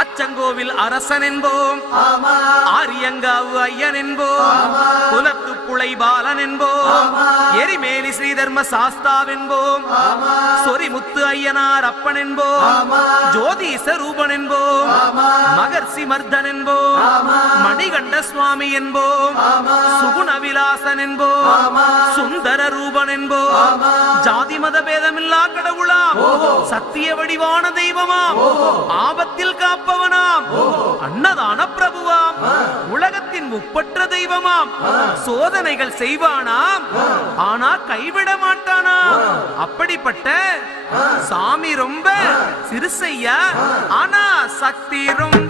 அச்சங்கோவில் அரசன் என்போம், ஆரியங்காவு ஐயன் என்போம், குலத்து புலை பாலன் என்போம், எரிமேலி ஸ்ரீதர்ம சாஸ்தாவென்போம், சொரிமுத்து ஐயனார் அப்பன் என்போம், ஜோதிச ரூபன் என்போம், மகர்ஷி மர்தன் என்போம், மணிகண்ட சுவாமி என்போம், சுகுணவிலாசன் என்போம், சுந்தர ரூபன் என்போம், ஜாதி மத பேதமில்லா கடவுளாம், சத்திய வடிவான தெய்வமாம், ஆபத்தில் காப்பவனாம், அன்னதான பிரபுவாம், உலகத்தின் முப்பற்ற தெய்வமாம், சோதனைகள் செய்வானாம் ஆனா கைவிட மாட்டானாம். அப்படிப்பட்ட சாமி ரொம்ப சிறுசையா ஆனா சக்தி ரொம்ப